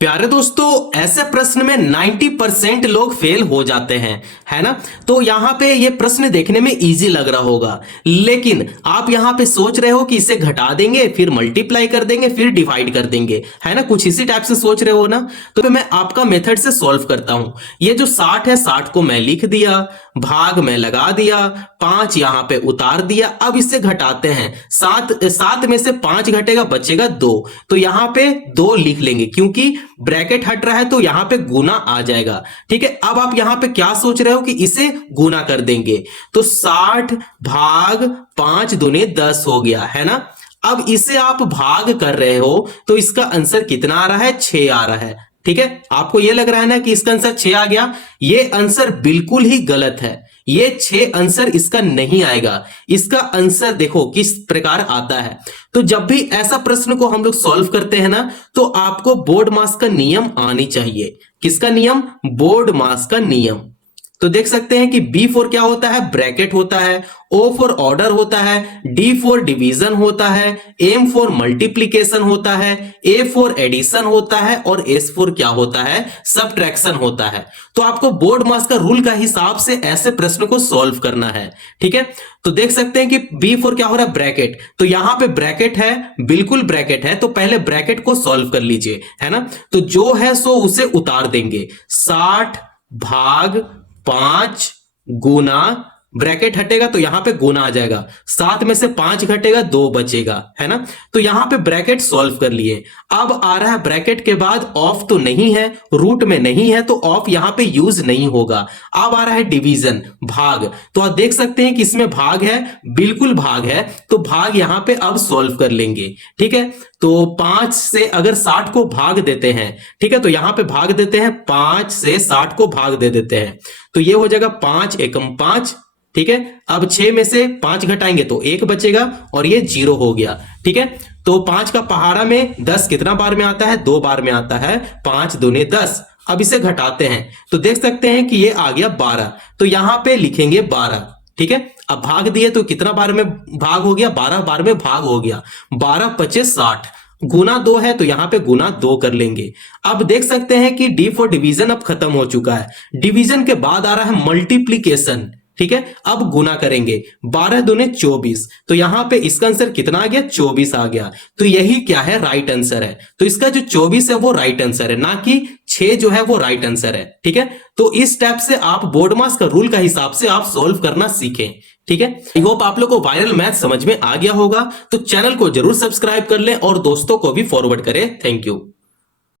प्यारे दोस्तों, ऐसे प्रश्न में 90% लोग फेल हो जाते हैं, है ना। तो यहाँ पे ये प्रश्न देखने में इजी लग रहा होगा, लेकिन आप यहाँ पे सोच रहे हो कि इसे घटा देंगे, फिर मल्टीप्लाई कर देंगे, फिर डिवाइड कर देंगे, है ना। कुछ इसी टाइप से सोच रहे हो ना। तो मैं आपका मेथड से सॉल्व करता हूं। ये जो 60 है, 60 को मैं लिख दिया, भाग में लगा दिया, 5 यहाँ पे उतार दिया। अब इससे घटाते हैं, 7 में से 5 घटेगा, बचेगा 2। तो यहाँ पे 2 लिख लेंगे, क्योंकि ब्रैकेट हट रहा है तो यहां पे गुना आ जाएगा। ठीक है, अब आप यहां पे क्या सोच रहे हो कि इसे गुना कर देंगे, तो 60 भाग 5 दूनी 10 हो गया, है ना। अब इसे आप भाग कर रहे हो तो इसका आंसर कितना आ रहा है? 6 आ रहा है। ठीक है, आपको यह लग रहा है ना कि इसका आंसर 6 आ गया। यह आंसर बिल्कुल ही गलत है। ये 6 आंसर इसका नहीं आएगा। इसका आंसर देखो किस प्रकार आता है। तो जब भी ऐसा प्रश्न को हम लोग सॉल्व करते हैं ना, तो आपको बोर्ड मास का नियम आनी चाहिए। किसका नियम? बोर्ड मास का नियम। तो देख सकते हैं कि B फॉर क्या होता है? ब्रैकेट होता है। O फॉर ऑर्डर होता है। D फॉर डिवीजन होता है। M फॉर मल्टीप्लीकेशन होता है। A फॉर एडिशन होता है। और S फॉर क्या होता है? सबट्रैक्शन होता है। तो आपको बोर्ड मास का रूल का हिसाब से ऐसे प्रश्न को सॉल्व करना है। ठीक है, तो देख सकते हैं कि B फॉर क्या हो रहा है? ब्रैकेट। तो यहां पे ब्रैकेट है, बिल्कुल ब्रैकेट है, तो पहले ब्रैकेट को सॉल्व कर लीजिए, है ना। तो जो है सो उसे उतार देंगे। 60 भाग 5 गुना, ब्रैकेट हटेगा तो यहां पे गुना आ जाएगा। 7 में से 5 घटेगा, 2 बचेगा, है ना। तो यहां पे ब्रैकेट सॉल्व कर लिए। अब आ रहा है ब्रैकेट के बाद ऑफ तो नहीं है, रूट में नहीं है, तो ऑफ यहां पे यूज नहीं होगा। अब आ रहा है डिवीजन, भाग। तो आप देख सकते हैं कि इसमें भाग है, बिल्कुल भाग है, तो भाग यहां पे अब सॉल्व कर लेंगे। ठीक है, तो 5 से अगर 60 को भाग देते हैं, ठीक है, तो यहां पे भाग देते हैं, 5 से 60 को भाग दे देते हैं, तो ये हो जाएगा 5 एकम 5। ठीक है, अब 6 में से 5 घटाएंगे तो 1 बचेगा, और ये 0 हो गया। ठीक है, तो 5 का पहाड़ा में 10 कितना बार में आता है? 2 बार में आता है। 5 दूनी 10। अब इसे घटाते हैं तो देख सकते हैं कि ये आ गया 12। तो यहां पे लिखेंगे 12। ठीक है, अब भाग दिए तो कितना बार में भाग हो गया? 12 बार में भाग हो गया। 12 25 60, गुना 2 है तो यहां पे गुना 2 कर लेंगे। अब देख सकते हैं कि D फॉर डिवीजन अब खत्म हो चुका है। डिवीजन के बाद आ रहा है मल्टीप्लीकेशन। ठीक है, अब गुना करेंगे। 12 दूने 24, तो यहां पे इसका आंसर कितना आ गया? 24 आ गया। तो यही क्या है? राइट आंसर है। तो इसका जो 24 है वो राइट आंसर है, ना कि 6 जो है वो राइट आंसर है। ठीक है, तो इस स्टेप से आप बोर्ड मास का रूल का हिसाब से आप सॉल्व करना सीखें। ठीक है, आई होप आप लोग को वायरल मैथ समझ में आ गया होगा। तो चैनल को जरूर सब्सक्राइब कर लें और दोस्तों को भी फॉरवर्ड करें। Thank you.